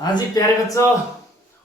हाँ जी प्यारे बच्चों,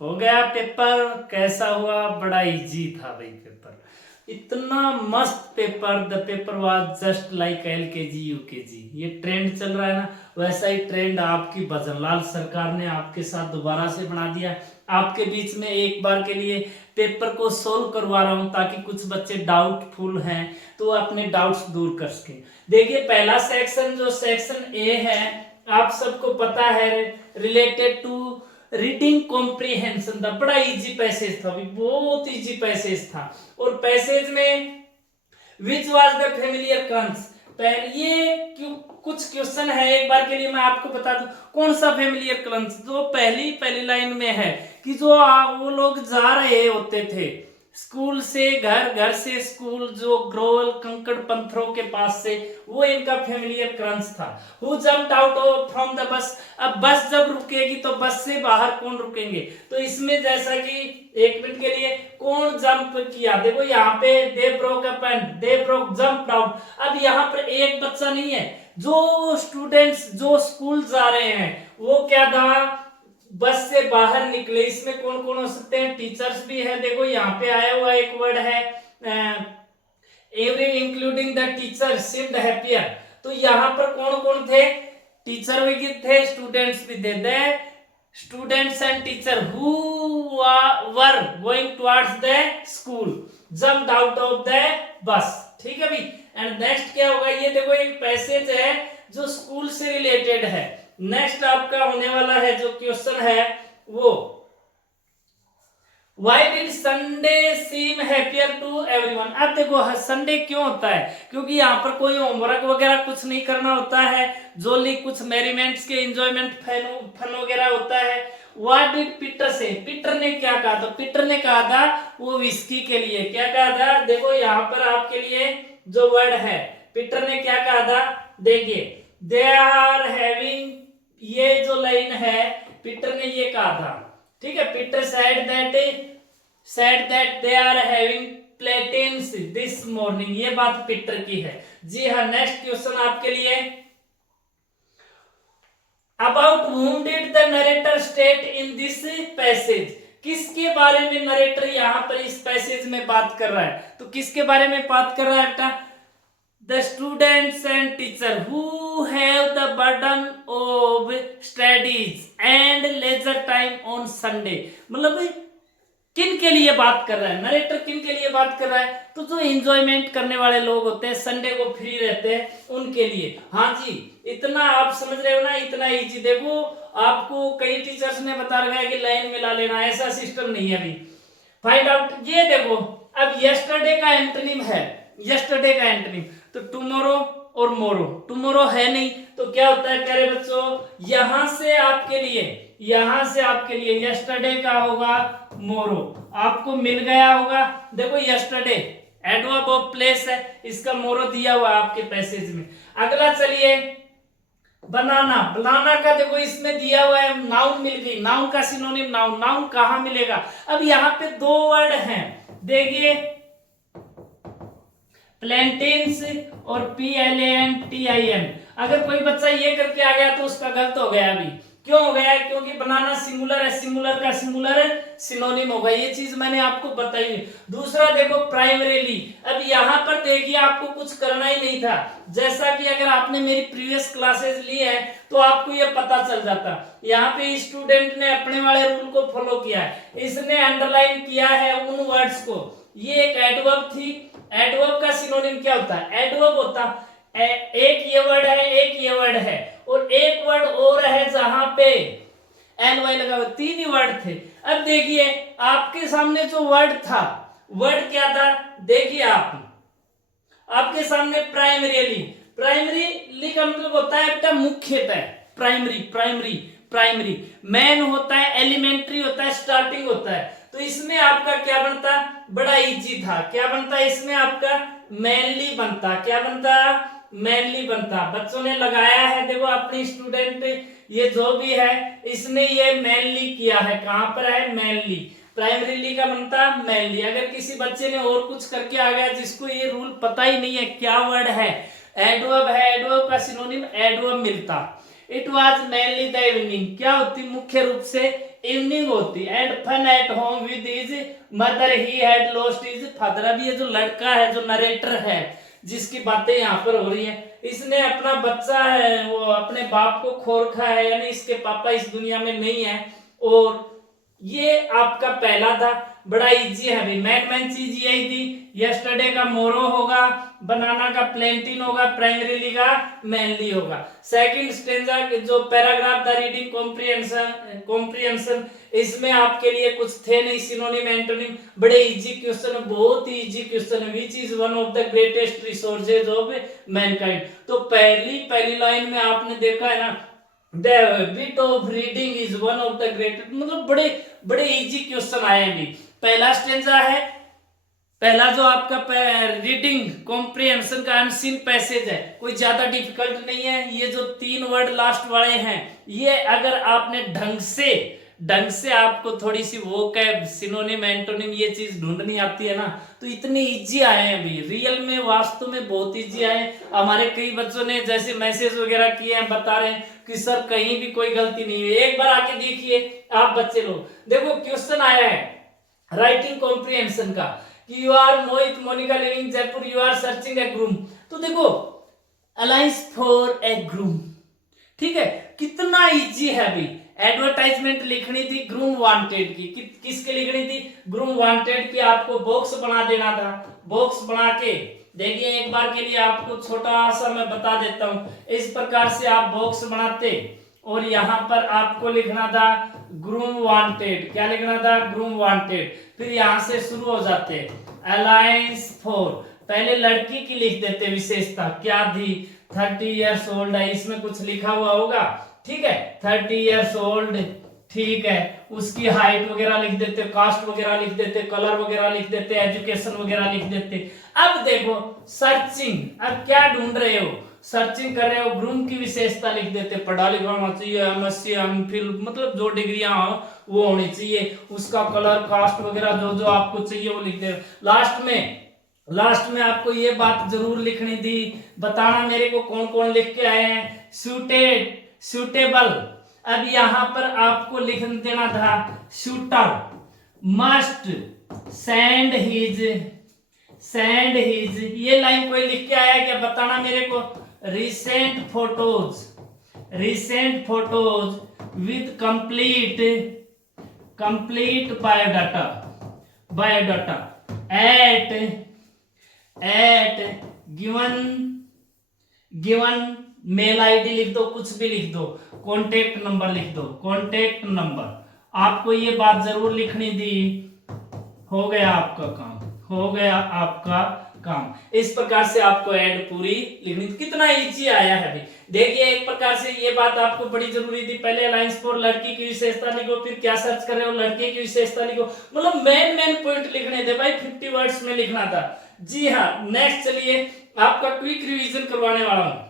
हो गया पेपर। कैसा हुआ? बड़ा इजी था भाई पेपर। इतना मस्त paper. The paper was just like LKG UKG। ये ट्रेंड चल रहा है ना, वैसा ही ट्रेंड आपकी भजनलाल सरकार ने आपके साथ दोबारा से बना दिया। आपके बीच में एक बार के लिए पेपर को सोल्व करवा रहा हूं ताकि कुछ बच्चे डाउटफुल हैं तो वो अपने डाउट्स दूर कर सके। देखिए पहला सेक्शन जो सेक्शन ए है, आप सबको पता है, रिलेटेड टू रीडिंग कॉम्प्रिहेंशन था। बड़ा इजी पैसेज था, बहुत इजी पैसेज था। और पैसेज में which was the familiar crunch, ये क्यों कुछ क्वेश्चन है, एक बार के लिए मैं आपको बता दूं कौन सा फेमिलियर क्रंच। जो पहली लाइन में है कि जो वो लोग जा रहे होते थे स्कूल से घर, घर से स्कूल, जो ग्रोवल कंकड़ पत्थरों के पास से, वो इनका फेमिलियर क्रंच था। Who jumped out from the bus. अब बस जब रुकेगी तो बस से बाहर कौन रुकेंगे? तो इसमें जैसा कि एक मिनट के लिए कौन जंप किया, देखो यहाँ पे they broke up and they broke jump out. अब यहाँ पर एक बच्चा नहीं है, जो स्टूडेंट्स जो स्कूल जा रहे हैं वो क्या था, बस से बाहर निकले। इसमें कौन कौन हो सकते हैं? टीचर्स भी है। देखो यहाँ पे आया हुआ एक वर्ड है every including the teacher seemed happier. तो यहाँ पर कौन कौन थे? टीचर भी थे, स्टूडेंट्स भी थे। The students and teacher who were going towards the school jumped out of the bus. ठीक है भाई। एंड नेक्स्ट क्या होगा? ये देखो एक पैसेज है जो स्कूल से रिलेटेड है। नेक्स्ट आपका होने वाला है जो क्वेश्चन है वो, Why did Sunday seem happier to everyone? अब देखो संडे क्यों होता है? क्योंकि यहाँ पर कोई होमवर्क वगैरह कुछ नहीं करना होता है, जोली कुछ मेरीमेंट्स के एंजॉयमेंट फन वगैरह होता है। What did Peter say? Peter ने क्या कहा था? पीटर ने कहा था वो विस्की के लिए क्या कहा था? देखो यहाँ पर आपके लिए जो वर्ड है, पीटर ने क्या कहा था? देखिए दे आर हैविंग, ये जो लाइन है पीटर ने ये कहा था। ठीक है, Peter said that they are having plantains this morning। ये बात पीटर की है। जी हाँ। नेक्स्ट क्वेश्चन आपके लिए, about whom did the narrator state in this passage? किसके बारे में नरेटर यहाँ पर इस पैसेज में बात कर रहा है? तो किसके बारे में बात कर रहा है बेटा? The students and teacher who have the burden of studies and leisure time on Sunday। मतलब किन के लिए बात कर रहा है नरेटर? किन के लिए बात कर रहा है? तो जो एंजॉयमेंट करने वाले लोग होते हैं, संडे को फ्री रहते हैं, उनके लिए। हाँ जी, इतना आप समझ रहे हो ना, इतना इजी। देखो आपको कई टीचर्स ने बता रखा है कि लाइन मिला लेना, ऐसा सिस्टम नहीं है अभी। फाइंड आउट, ये देखो अब यस्टरडे का एंटोनिम है, यस्टरडे का एंटोनिम तो टुमारो और मोरो। टुमारो है नहीं तो क्या होता है प्यारे बच्चों? यहां से आपके लिए यस्टरडे का होगा मोरो। आपको मिल गया होगा। देखो यस्टरडे एडवर्ब ऑफ प्लेस है, इसका मोरो दिया हुआ आपके पैसेज में। अगला चलिए बनाना। बनाना का देखो इसमें दिया हुआ है, नाउन मिल गई। नाउन का सिनोनिम नाउन। नाउन कहां मिलेगा? अब यहाँ पे दो वर्ड हैं, देखिए प्लेंटेन्स और PLANTIN। अगर कोई बच्चा ये करके आ गया तो उसका गलत हो गया। अभी क्यों हो गया? क्योंकि बनाना सिंगुलर है, सिंगुलर का सिंगुलर सिनोनिम होगा। ये चीज मैंने आपको बताई। दूसरा देखो प्राइमरीली। अब यहाँ पर देखिए आपको कुछ करना ही नहीं था, जैसा कि अगर आपने मेरी प्रीवियस क्लासेस ली है तो आपको ये पता चल जाता। यहाँ पे स्टूडेंट ने अपने वाले रूल को फॉलो किया है, इसने अंडरलाइन किया है उन वर्ड्स को। ये एक एडवर्ब थी। एडवर्ब का सिनोनिम क्या होता है? एडवर्ब होता एक ये वर्ड है, एक ये वर्ड है और एक वर्ड और है जहां पे NY लगा हुआ। तीन ही वर्ड थे। अब देखिए आपके सामने जो वर्ड था, वर्ड क्या था? देखिए आपके सामने प्राइमरीली। प्राइमरीली का मतलब होता है बेटा मुख्यतः। प्राइमरी मैन होता है, एलिमेंट्री होता है, स्टार्टिंग होता है। तो इसमें आपका क्या बनता? बड़ा इजी था। क्या बनता? इसमें आपका मेनली बनता। क्या बनता? मेनली बनता। बच्चों ने लगाया है, देखो अपनी स्टूडेंट ये जो भी है इसने ये मेनली किया है। कहां पर है? मेनली। प्राइमरीली का बनता मेनली। अगर किसी बच्चे ने और कुछ करके आ गया जिसको ये रूल पता ही नहीं है क्या वर्ड है, एडवर्ब है, एडवर्ब का सिनोनिम एडवर्ब मिलता। It was mainly the evening, क्या होती मुख्य रूप से इवनिंग होती, and fun at home with his mother, he had lost his father. अब ये जो लड़का है, जो नरेटर है, जिसकी बातें यहाँ पर हो रही है, इसने अपना बच्चा है वो अपने बाप को खो रखा है, यानी इसके पापा इस दुनिया में नहीं है। और ये आपका पहला था, बड़ा इजी है भाई, मैन चीज यही थी। यस्टरडे का मोरो होगा, बनाना का प्लेंटिन होगा, प्राइमरीली का मैनली होगा। सेकंड स्टेंजा जो पैराग्राफ था रीडिंग कॉम्प्रिहेंशन, इसमें आपके लिए कुछ थे नहीं सिनोनिम एंटोनिम, बड़े इजी क्वेश्चन है, बहुत ही इजी क्वेश्चन है। Which is one of the greatest resources of Mankind. तो पहली लाइन में आपने देखा है ना, the habit of reading is one of the greatest, मतलब बड़े बड़े इजी क्वेश्चन आए हैं भी। पहला स्टेंजा है, पहला जो आपका रीडिंग कॉम्प्रिहेंशन का अनसीन पैसेज है, कोई ज्यादा डिफिकल्ट नहीं है। ये जो 3 वर्ड लास्ट वाले हैं, ये अगर आपने ढंग से आपको थोड़ी सी वो कैब सिनोनिम एंटोनिम ये चीज ढूंढनी आती है ना, तो इतने इजी आए हैं अभी, रियल में वास्तव में बहुत इजी आए हैं। हमारे कई बच्चों ने जैसे मैसेज वगैरह किए हैं, बता रहे हैं कि सर कहीं भी कोई गलती नहीं हुई। एक बार आके देखिए आप बच्चे लोग, देखो क्वेश्चन आया है राइटिंग कॉम्प्रिहेंशन का कि you are Mohit Monica living Jaipur, you are searching a groom. तो देखो अलायंस फॉर ए ग्रूम, ठीक है, कितना इजी है अभी। एडवर्टाइजमेंट लिखनी थी ग्रूम वांटेड की, किसके लिखनी थी, ग्रूम वांटेड की। आपको बॉक्स बना देना था, बॉक्स बना के देखिए एक बार के लिए आपको छोटा सा मैं बता देता हूं। इस प्रकार से आप बॉक्स बनाते और यहां पर आपको लिखना था ग्रूम वांटेड, क्या लिखना था, ग्रूम वांटेड। फिर यहां से शुरू हो जाते अलायंस फॉर, पहले लड़की की लिख देते विशेषता, क्या थी, 30 इयर्स ओल्ड है, इसमें कुछ लिखा हुआ होगा, ठीक है, 30 इयर्स ओल्ड, ठीक है, उसकी हाइट वगैरह लिख देते, कास्ट वगैरह लिख देते, कलर वगैरह लिख देते, एजुकेशन वगैरह लिख देते। अब देखो सर्चिंग, अब क्या ढूंढ रहे हो, सर्चिंग कर रहे हो, ग्रूम की विशेषता लिख देते, पढ़ा लिखा होना चाहिए, एमएससी एमफिल, मतलब जो डिग्रियां हो वो होनी चाहिए, उसका कलर कास्ट वगैरह जो जो आपको चाहिए वो लिख दे। लास्ट में आपको ये बात जरूर लिखनी थी, बताना मेरे को कौन कौन लिख के आए हैं, सूटेबल। अब यहां पर आपको लिख देना था शूटर मस्ट सेंड हिज, ये लाइन कोई लिख के आया क्या, बताना मेरे को। Recent photos with complete biodata at given mail ID लिख दो, कुछ भी लिख दो, कॉन्टेक्ट नंबर लिख दो, कॉन्टेक्ट नंबर। आपको ये बात जरूर लिखनी थी, हो गया आपका काम। इस प्रकार से आपको ऐड पूरी लिखनी थी। कितना इजी आया है अभी, देखिए एक प्रकार से ये बात आपको बड़ी जरूरी थी। पहले अलायंस फॉर लड़की की विशेषता लिखो, फिर क्या सर्च कर रहे हो, लड़के की विशेषता लिखो, मतलब मेन पॉइंट लिखने थे भाई, 50 वर्ड्स में लिखना था। जी हाँ, नेक्स्ट चलिए आपका क्विक रिवीजन करवाने वाला हूं।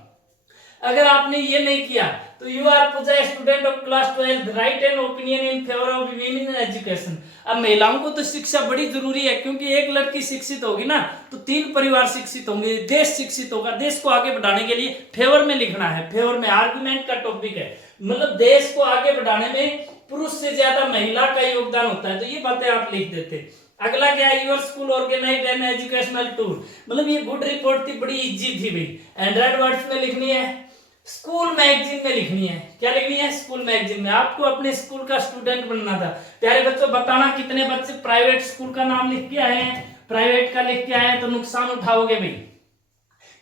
अगर आपने ये नहीं किया तो you are Pooja student of class 12, write an opinion in favour of women in education. अब महिलाओं को तो शिक्षा बड़ी जरूरी है, क्योंकि एक लड़की शिक्षित होगी ना तो 3 परिवार शिक्षित होंगे, देश शिक्षित होगा। देश को आगे बढ़ाने के लिए फेवर में लिखना है, फेवर में आर्गुमेंट का टॉपिक है, मतलब देश को आगे बढ़ाने में पुरुष से ज्यादा महिला का योगदान होता है, तो ये बातें आप लिख देते। अगला क्या है, your school organise an educational tour, मतलब ये गुड रिपोर्ट थी, बड़ी इजी थी भाई। 100 वर्ड्स में लिखनी है, स्कूल मैगजीन में लिखनी है, क्या लिखनी है, स्कूल मैगजीन में। आपको अपने स्कूल का स्टूडेंट बनना था। प्यारे बच्चों बताना कितने बच्चे प्राइवेट स्कूल का नाम लिख के आए हैं, प्राइवेट का लिख के आए हैं तो नुकसान उठाओगे भाई,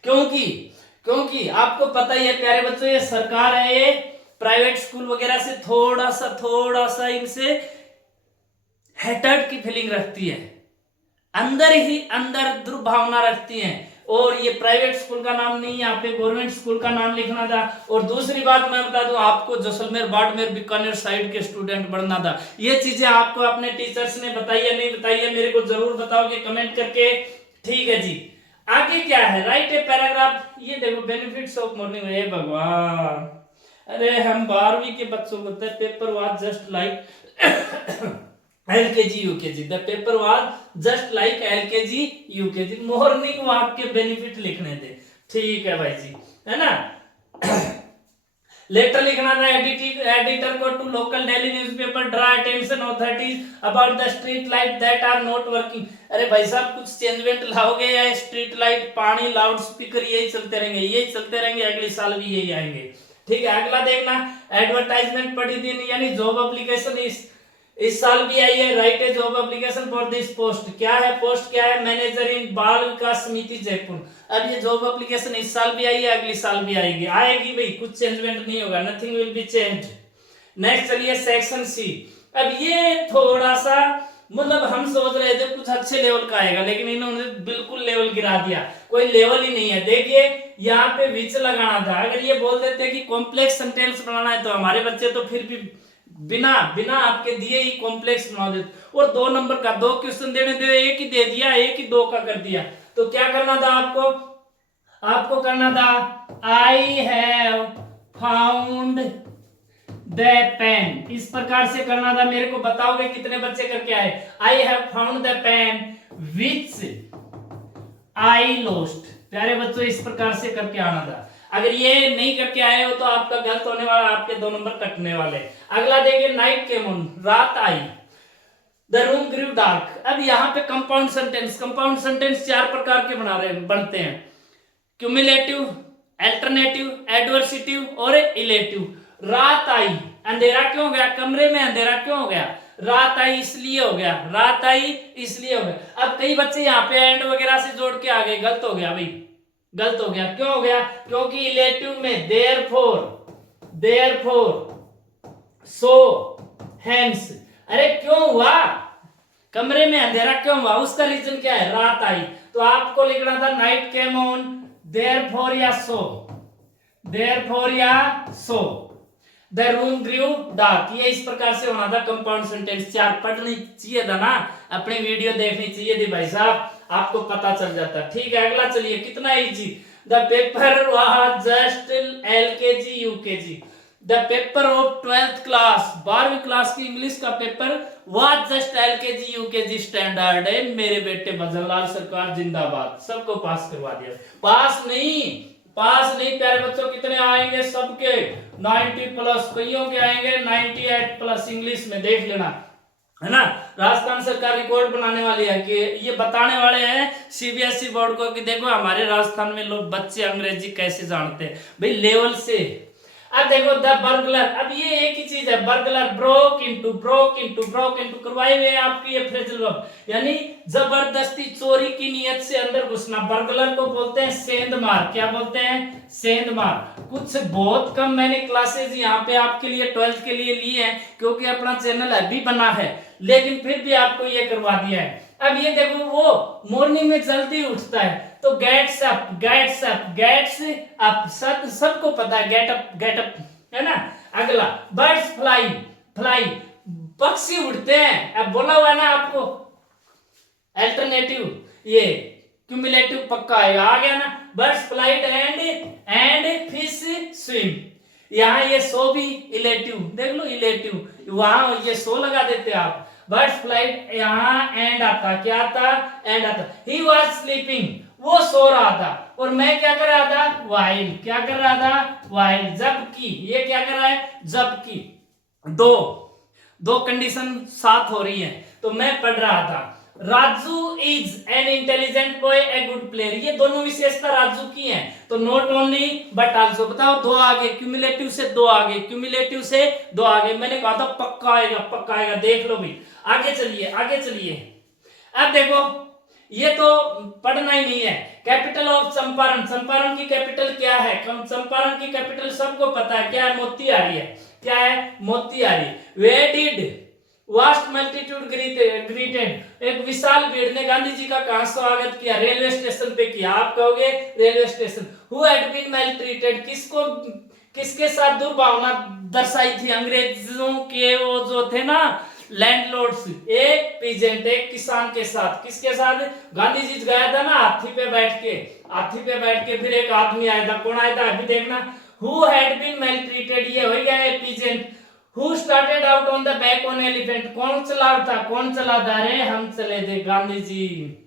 क्योंकि आपको पता ही है प्यारे बच्चों, ये सरकार है, ये प्राइवेट स्कूल वगैरह से थोड़ा सा इनसे हेटर्ड की फीलिंग रखती है, अंदर ही अंदर दुर्भावना रखती हैं। और ये प्राइवेट स्कूल का नाम नहीं, यहाँ पे गवर्नमेंट स्कूल का नाम लिखना था। और दूसरी बात मैं बता दूं, आपको जैसलमेर, बाड़मेर, बीकानेर साइड के स्टूडेंट बनना था। ये चीजें आपको अपने टीचर्स ने बताई है नहीं बताई है, मेरे को जरूर बताओगे कमेंट करके, ठीक है जी। आगे क्या है, राइट ए पैराग्राफ। ये देखो बेनिफिट्स ऑफ मॉर्निंग, हे भगवान, अरे हम 12वीं के बच्चों को paper was just like LKG UKG, the paper was just like LKG UKG। Morning walk के बेनिफिट लिखने थे, ठीक है भाई जी, है ना। लेटर लिखना था एडिटर को to local daily newspaper draw attention authorities about the street light that are not working. अरे भाई साहब कुछ चेंजमेंट लाओगे या स्ट्रीट लाइट, पानी, लाउड स्पीकर यही चलते रहेंगे, यही चलते रहेंगे, अगले साल भी यही आएंगे। ठीक है, अगला देखना एडवर्टाइजमेंट पढ़ी दिन यानी जॉब एप्लीकेशन इस साल भी आई है। Right A job application for this post. क्या है पोस्ट, क्या है, मैनेजर इन बाल विकास समिति जयपुर। अब ये जॉब एप्लीकेशन इस साल भी आई है, अगली साल भी आएगी भाई, कुछ चेंजमेंट नहीं होगा, nothing will be change. Next चलिए सेक्शन सी। अब ये थोड़ा सा मतलब हम सोच रहे थे कुछ अच्छे लेवल का आएगा, लेकिन इन्होंने बिल्कुल लेवल गिरा दिया, कोई लेवल ही नहीं है। देखिए यहाँ पे विच लगाना था, अगर ये बोल देते कि कॉम्प्लेक्स सेंटेंस बनाना है तो हमारे बच्चे तो फिर भी बिना बिना आपके दिए ही कॉम्प्लेक्स बना देते। और 2 नंबर का 2 क्वेश्चन देने दे, एक ही दे दिया, एक ही 2 का कर दिया। तो क्या करना था आपको करना था I have found the pen, इस प्रकार से करना था। मेरे को बताओगे कितने बच्चे करके आए। I have found the pen which I lost. प्यारे बच्चों इस प्रकार से करके आना था। अगर ये नहीं करके आए हो तो आपका गलत होने वाला, आपके 2 नंबर कटने वाले। अगला देखिए नाइट केम ऑन, रात आई, द रूम ग्रू डार्क। अब यहाँ पे कंपाउंड सेंटेंस 4 प्रकार के बनते हैं, क्यूमुलेटिव, अल्टरनेटिव, एडवर्सिटिव और इलेटिव। रात आई, अंधेरा क्यों हो गया, कमरे में अंधेरा क्यों हो गया, रात आई इसलिए हो गया, रात आई इसलिए हो गया। अब कई बच्चे यहाँ पे एंड वगैरह से जोड़ के आ गए, गलत हो गया भाई, गलत हो गया। क्यों हो गया, क्योंकि इलेटिव में देयरफॉर सो हेंस। अरे क्यों हुआ, कमरे में अंधेरा क्यों हुआ, उसका रीजन क्या है, रात आई। तो आपको लिखना था नाइट केम ऑन, देयरफॉर या सो, द रूम ग्रू डार्क। ये इस प्रकार से होना था कंपाउंड सेंटेंस। 4 पढ़नी चाहिए था ना, अपनी वीडियो देखनी चाहिए थी भाई साहब, आपको पता चल जाता। ठीक है, अगला चलिए, कितना easy. The paper was just LKG UKG, the paper of 12th class, 12वीं क्लास की इंग्लिश का paper was just LKG UKG standard है। मेरे बेटे भजनलाल सरकार जिंदाबाद, सबको पास करवा दिया। पास नहीं प्यारे बच्चों, कितने आएंगे सबके 90 प्लस, कईयों के आएंगे 98 प्लस इंग्लिश में, देख लेना है ना। राजस्थान सरकार रिकॉर्ड बनाने वाली है कि ये बताने वाले हैं CBSE बोर्ड को कि देखो हमारे राजस्थान में लोग बच्चे अंग्रेजी कैसे जानते हैं भाई, लेवल से। अब देखो द बर्गलर, अब ये एक ही चीज है, बर्गलर ब्रोक इनटू करवाए हुए आपकी ये फ्रेजल वर्ब, यानी जबरदस्ती चोरी की नियत से अंदर घुसना। बर्गलर को बोलते हैं सेंधमार। क्या बोलते हैं, सेंधमार। कुछ बहुत कम मैंने क्लासेस यहाँ पे आपके लिए 12th के लिए लिए हैं, क्योंकि अपना चैनल अभी बना है, लेकिन फिर भी आपको ये करवा दिया है। अब ये देखो वो मॉर्निंग में जल्दी उठता है तो गेट्स अप, सबको पता है गेट अप है ना। अगला बर्ड्स फ्लाई, पक्षी उड़ते हैं। अब बोला हुआ ना आपको अल्टरनेटिव, ये क्यूमुलेटिव पक्का आएगा, आ गया ना। Birds flied and fish swim. यहाँ ये सो भी इलेटिव, देख लो इलेटिव, वहां ये सो लगा देते आप। बर्ड्स फ्लाइड, यहाँ एंड आता, क्या आता, एंड आता। ही वॉज स्लीपिंग, वो सो रहा था, और मैं क्या कर रहा था, वाइल, क्या कर रहा था, वाइल। जबकि ये क्या कर रहा है, जबकि दो कंडीशन साथ हो रही है, तो मैं पढ़ रहा था। Raju is an intelligent boy, a good player. ये दोनों विशेषता राजू की हैं, तो नॉट ओनली बट आल्सो। बताओ 2 आगे, क्यूमुलेटिव से 2 आगे, क्यूमुलेटिव से 2 आगे। मैंने कहा था पक्का आएगा, देख लो भाई। आगे चलिए। अब देखो ये तो पढ़ना ही नहीं है। कैपिटल ऑफ चंपारण की कैपिटल क्या है, चंपारण की कैपिटल सबको पता है, क्या है, मोतिहारी है। क्या है, Motihari. Where did vast multitude greeted, एक विशाल भीड़ ने गांधी जी का कहां स्वागत किया, रेलवे स्टेशन पे किया। आप कहोगे railway station. Who had been maltreated, किसके साथ दुर्भावना दर्शाई थी, अंग्रेजों के वो जो थे ना लैंडलॉर्ड्स, एक पीजेंट, एक किसान के साथ। किसके साथ, गांधी जी गया था ना हाथी पे बैठ के, फिर एक आदमी आया था, कौन आया था अभी देखना। हु हैड बीन मैलट्रीटेड, ये हो गया है peasant. Who started out on the back on elephant, कौन चला था, अरे हम चले थे, गांधी जी।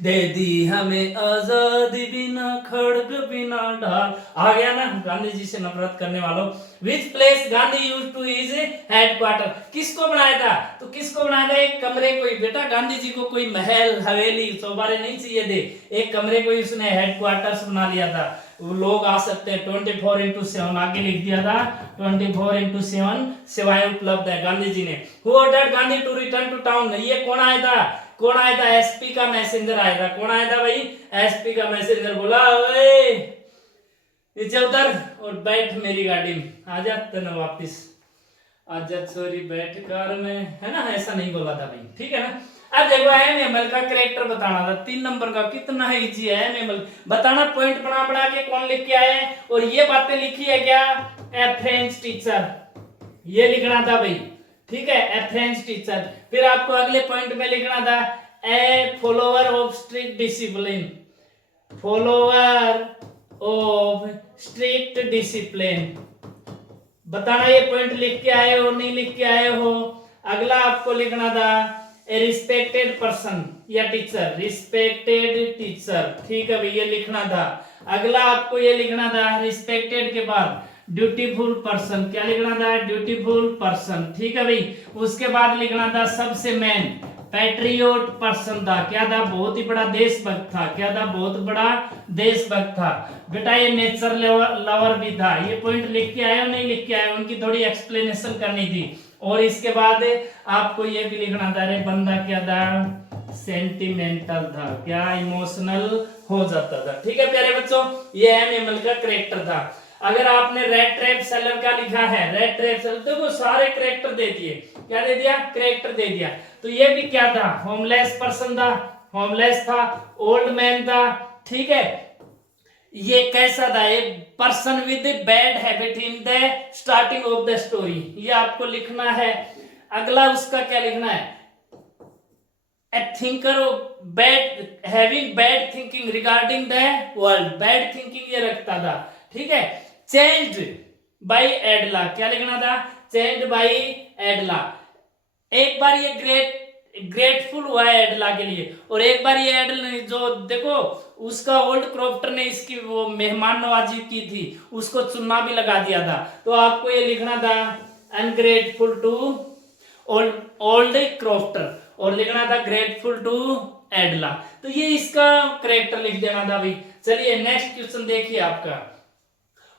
दे दी हमें आजादी बिना खड़ग बिना ढाल। आ गया ना गांधी जी से नफरत करने वालों। Which place Gandhi use two is headquarter, किसको बनाया था? तो किसको बनाया था? एक कमरे को ही बेटा, गांधी जी को कोई महल हवेली चौबारे नहीं चाहिए थे, एक कमरे को ही उसने हेडक्वार्टर्स बना लिया था। वो लोग आ सकते हैं 24/7, आगे लिख दिया था 24/7 सेवाएं उपलब्ध है गांधी जी ने। Who ordered Gandhi to return to town, ये कौन आया था? कौन आया था? एसपी का मैसेंजर आया था। कौन आया था भाई? एसपी का मैसेंजर। बोला ओए नीचे उतर और बैठ मेरी गाड़ी में, आ जा तेना वापिस, आजा छोरी बैठ कार में, है ना? ऐसा नहीं बोला था भाई, ठीक है ना? अब देखो एमएमएल का कैरेक्टर बताना था 3 नंबर का, कितना इजी है एमएमएल बताना। पॉइंट बना बना के कौन लिख के आए, और ये बातें लिखी है क्या? ए फ्रेंच टीचर, ये लिखना था भाई, ठीक है? A French teacher. फिर आपको अगले पॉइंट में लिखना था a follower of strict discipline, follower of strict discipline, बताना ये पॉइंट लिख के आए हो नहीं लिख के आए हो। अगला आपको लिखना था ए रिस्पेक्टेड पर्सन या टीचर, रिस्पेक्टेड टीचर, ठीक है भाई, ये लिखना था। अगला आपको ये लिखना था रिस्पेक्टेड के बाद ड्यूटीफुल पर्सन, क्या लिखना था? ड्यूटीफुल पर्सन, ठीक है भाई। उसके बाद लिखना था सबसे मैन पैट्रियोट पर्सन था, क्या था? बहुत ही बड़ा देशभक्त था, क्या था? बहुत बड़ा देशभक्त था। बेटा ये नेचर लवर भी था। ये पॉइंट लिख के आए हो नहीं लिख के आए, उनकी थोड़ी एक्सप्लेनेशन करनी थी। और इसके बाद आपको ये भी लिखना था, अरे बंदा क्या था? सेंटिमेंटल था, क्या? इमोशनल हो जाता था, ठीक है प्यारे बच्चों? ये एमएमएल का कैरेक्टर था। अगर आपने रेड ट्रैप सेलर का लिखा है, रेड ट्रैप सेलर, देखो सारे कैरेक्टर दे दिए, क्या दे दिया? कैरेक्टर दे दिया। तो ये भी क्या था? होमलेस पर्सन था, होमलेस था, ओल्ड मैन था, ठीक है? ये कैसा था? ये person with bad habit in the starting of the story, ये आपको लिखना है। अगला उसका क्या लिखना है? ए thinker bad having bad thinking regarding the world, bad thinking ये रखता था, ठीक है? चेंज्ड बाय एडला, क्या लिखना था? Changed by एडला। एक बार ये ग्रेटफुल हुआ है एडला के लिए, और एक बार ये एडल जो देखो उसका ओल्ड क्रॉफ्टर ने इसकी वो मेहमान नवाजी की थी, उसको चुना भी लगा दिया था। तो आपको ये लिखना था अनग्रेटफुल टू ओल्ड क्रॉफ्टर, और लिखना था ग्रेटफुल टू एडला। तो ये इसका करेक्टर लिख देना था भाई। चलिए नेक्स्ट क्वेश्चन देखिए आपका,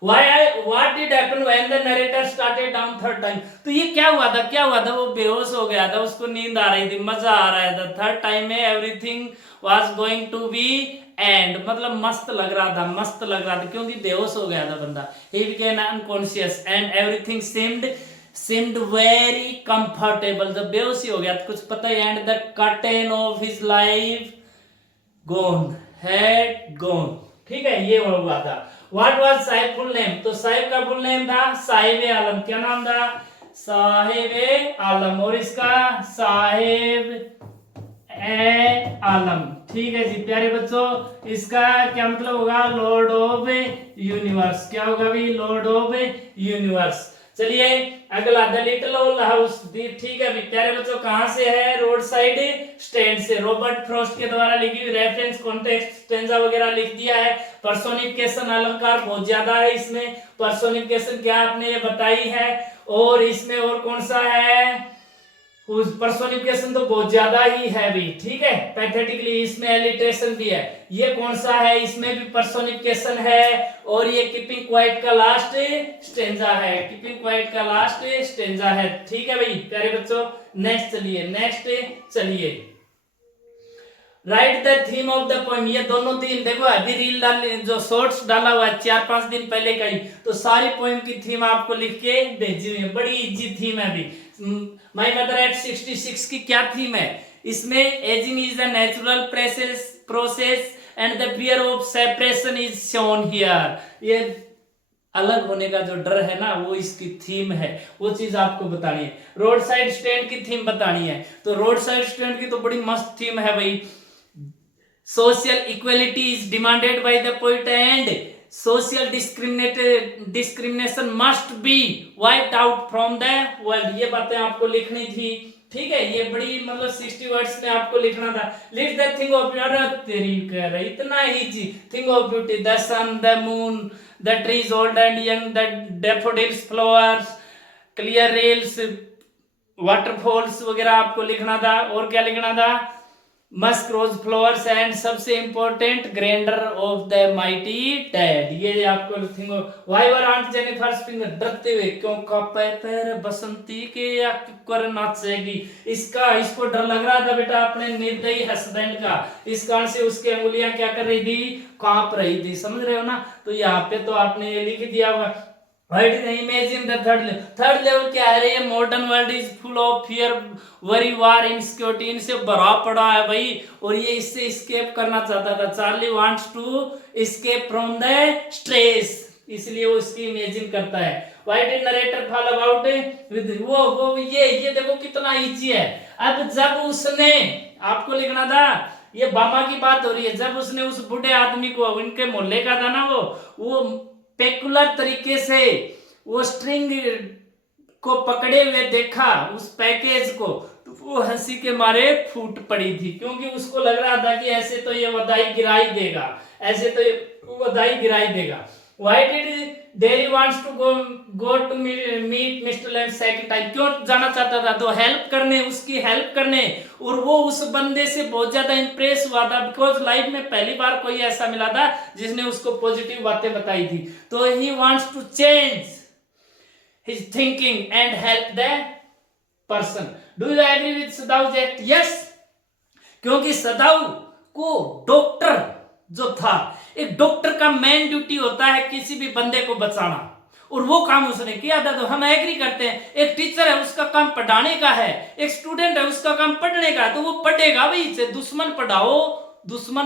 what did happen when the narrator started down third time? तो ये क्या हुआ था? क्या हुआ था? वो बेहोश हो गया था, उसको नींद आ रही थी, मजा आ रहा था। थर्ड टाइम में everything was going to be and, मतलब मस्त लग रहा था, मस्त लग रहा था, क्योंकि बेहोश हो गया था बंदा। he became unconscious and everything seemed very comfortable, जब बेहोश ही हो गया तो कुछ पता ही, and the curtain of his life gone had gone, ठीक है? ये हुआ था। What was Sahib full name? तो साहिब का फुल नेम था साहिब आलम, क्या नाम था? साहिब आलम। और इसका साहिब ए आलम, ठीक है जी प्यारे बच्चों। इसका क्या मतलब होगा? लॉर्ड ऑफ यूनिवर्स, क्या होगा भी? Lord of universe. चलिए अगला द लिटिल ओल्ड हाउस, ठीक है प्यारे बच्चों, कहां से है? रोड साइड स्टैंड से, रॉबर्ट फ्रॉस्ट के द्वारा लिखी हुई। रेफरेंस कॉन्टेक्स्ट स्टेंजा वगैरह लिख दिया है। पर्सोनिफिकेशन अलंकार बहुत ज्यादा है इसमें, पर्सोनिफिकेशन क्या आपने ये बताई है। और इसमें और कौन सा है? पर्सोनिफिकेशन तो बहुत ज्यादा ही है भी, ठीक है? पैथेटिकली इसमें एलिट्रेशन भी है। ये कौन सा है? इसमें भी पर्सोनिफिकेशन है। और ये कीपिंग क्वाइट का लास्ट स्टेंजा है, कीपिंग क्वाइट का लास्ट स्टेंजा है, ठीक है भाई प्यारे बच्चों? नेक्स्ट चलिए right the theme of the poem. ये दोनों थीम देखो, अभी रील डाल जो शॉर्ट्स डाला हुआ है 4-5 दिन पहले का ही, तो सारी पोएम की थीम आपको लिख के भेजी हुई है, बड़ी इजी थीम है अभी। माय मदर एट 66 की क्या थीम है? इसमें ageing is a natural process and the fear of separation is shown here. ये अलग होने का जो डर है ना, वो इसकी थीम है, वो चीज आपको बतानी है। रोड साइड स्टैंड की थीम बतानी है, तो रोड साइड स्टैंड की तो बड़ी मस्त थीम है भाई। Social equality is demanded by the poet and social discrimination must be wiped out from the world. ये बातें आपको लिखनी थी, ठीक है, ये बड़ी मतलब 60 वर्ड्स में आपको लिखना था। लिख द थिंग ऑफ तेरी कह रही इतना easy. Thing of beauty, the sun, the moon, the trees old and young, the daffodils flowers, clear rills, waterfalls वगैरह आपको लिखना था। और क्या लिखना था? मस्क रोज फ्लावर्स एंड सबसे important grandeur of the mighty dead. ये आपको thing. Why were aunt Jennifer's finger, डरते हुए क्यों कांपे पैर बसंती के, या कर नाचेगी। इसको डर लग रहा था बेटा अपने निर्दयी हस्बैंड का, इस कारण से उसकी अंगुलियां क्या कर रही थी? कांप रही थी। समझ रहे हो ना? तो यहाँ पे तो आपने ये लिख दिया हुआ। Why did I imagine the third level? Third level क्या है? ये modern world is full of fear, worry, war, insecurity, इनसे भरा पड़ा है भाई, और ये इससे एस्केप करना चाहता था। Charlie wants to escape from the stress, इसलिए वो इसकी इमेजिन करता है। Why did narrator fall about with वो ये देखो कितना इजी है। अब जब उसने, आपको लिखना था, ये बाबा की बात हो रही है, जब उसने उस बूढ़े आदमी को, उनके मोहल्ले का था ना वो पेकुलर तरीके से वो स्ट्रिंग को पकड़े हुए देखा, उस पैकेज को, तो वो हंसी के मारे फूट पड़ी थी, क्योंकि उसको लग रहा था कि ऐसे तो ये बधाई गिराई देगा, ऐसे तो ये बधाई गिराई देगा। Why did Derry wants to go to meet Mr. Land second time? क्यों जाना चाहता था? तो हेल्प करने, उसकी हेल्प करने, और वो उस बंदे से बहुत ज्यादा इंप्रेस हुआ था, बिकॉज लाइफ में पहली बार कोई ऐसा मिला था जिसने उसको पॉजिटिव बातें बताई थी। तो he wants to change his thinking and help the person. Do you agree with Sadao जेट? यस, क्योंकि सदाऊ को डॉक्टर जो था, एक डॉक्टर का मेन ड्यूटी होता है किसी भी बंदे को बचाना, और वो काम उसने किया था, तो हम एग्री करते हैं। एक टीचर है, उसका काम पढ़ाने का है, एक स्टूडेंट है, उसका काम पढ़ने का है, तो वो पढ़ेगा भाई से। दुश्मन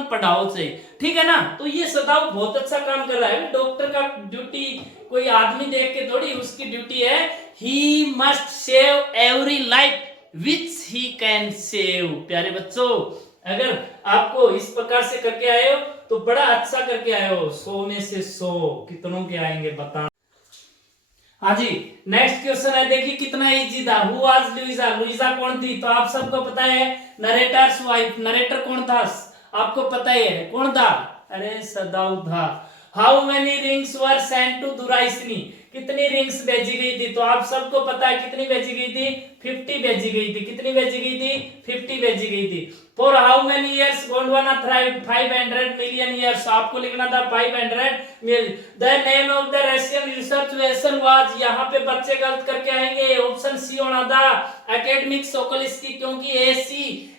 पढ़ाओ से, ठीक है ना? तो ये सदाऊ बहुत अच्छा काम कर रहा है। डॉक्टर का ड्यूटी कोई आदमी देख के थोड़ी, उसकी ड्यूटी है he must save every life which he can save. प्यारे बच्चों, अगर आपको इस प्रकार से करके आए हो तो बड़ा अच्छा करके आए हो। 100 में से 100 कितनों के आएंगे बता। हाँ जी, नेक्स्ट क्वेश्चन है, देखिए कितना इजी था। Who was Luisa? लुइजा कौन थी? तो आप सबको पता है, नरेटर्स वाइफ। नरेटर कौन था? आपको पता ही है कौन था? अरे सदाऊ था। How many rings were sent to दुराइसनी? कितनी रिंग्स भेजी गई थी? तो आप सबको पता है कितनी भेजी गई थी? 50 भेजी गई थी। कितनी भेजी गई थी? 50 भेजी गई थी। For how many years Gondwana thrive? 500 million years. आपको लिखना था 500 million. The name of the Russian research vessel was, यहाँ पे बच्चे गलत करके आएंगे, ऑप्शन सी होना था एकेडमिक सोकोलिस्की, क्योंकि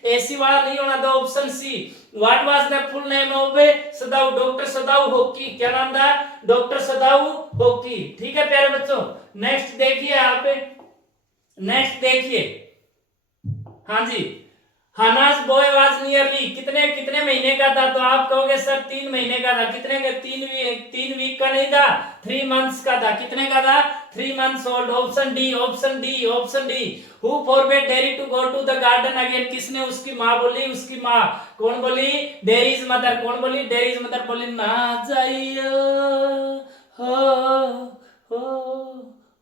एसी वाला नहीं होना था, option C. What was the full name of Sadao? Doctor Sadao Hoki. क्या नाम था? Doctor Sadao Hoki. ठीक है प्यारे बच्चों, नेक्स्ट देखिए आप, नेक्स्ट देखिए। हाँ जी, हनास बॉय वाज नियरली, कितने महीने का था? तो आप कहोगे सर 3 महीने का था। कितने का? 3 वीक का नहीं था, 3 मंथ्स का था। कितने का था? 3 months old. Option D, option D, option D. Who forbade Derry to go to the garden again? किसने? उसकी माँ बोली, उसकी माँ। कौन बोली? Derry's mother. कौन बोली? डेरीज मदर बोली, ना जाइयो हो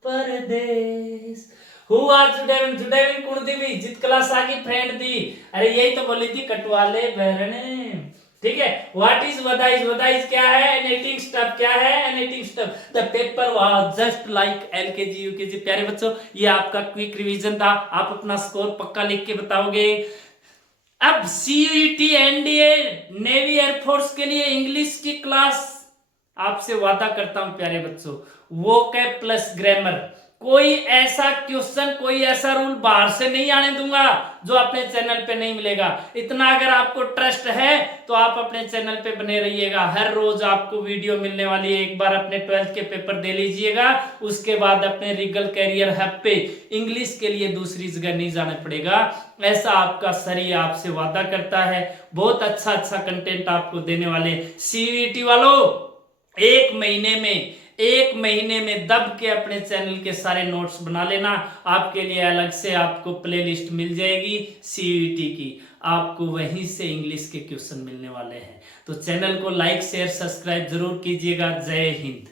परदेश। Who was जुडेविन? जुडेविन कौन थी भी? जित कलासा की फ्रेंड थी। अरे यही तो बोली थी, कटवाले बहरने। ठीक है। What is वदाइज? वदाइज क्या है? एनेटिंग स्टफ। क्या है? एनेटिंग stuff. The paper was just like LKG UKG. प्यारे बच्चों, ये आपका क्विक रिवीजन था। आप अपना स्कोर पक्का लिख के बताओगे। अब सीयूईटी, एनडीए, नेवी, एयरफोर्स के लिए इंग्लिश की क्लास आपसे वादा करता हूं प्यारे बच्चों, वोकैब प्लस ग्रामर। कोई ऐसा क्वेश्चन, कोई ऐसा रूल बाहर से नहीं आने दूंगा जो अपने चैनल पे नहीं मिलेगा। इतना अगर आपको ट्रस्ट है तो आप अपने चैनल पे बने रहिएगा। हर रोज आपको वीडियो मिलने वाली है। एक बार अपने 12th के पेपर दे लीजिएगा, उसके बाद अपने रीगल कैरियर हब पे इंग्लिश के लिए दूसरी जगह नहीं जाना पड़ेगा। ऐसा आपका सर आपसे वादा करता है। बहुत अच्छा कंटेंट आपको देने वाले। सीयूईटी वालों, एक महीने में दब के अपने चैनल के सारे नोट्स बना लेना। आपके लिए अलग से आपको प्लेलिस्ट मिल जाएगी सीयूईटी की। आपको वहीं से इंग्लिश के क्वेश्चन मिलने वाले हैं। तो चैनल को लाइक शेयर सब्सक्राइब जरूर कीजिएगा। जय हिंद।